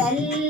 தல்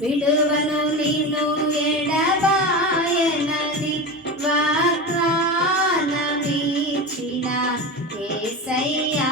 విడువను నిన్ను ఎడబాయనది వాగ్దానమిచ్చిన ఏసయ్యా.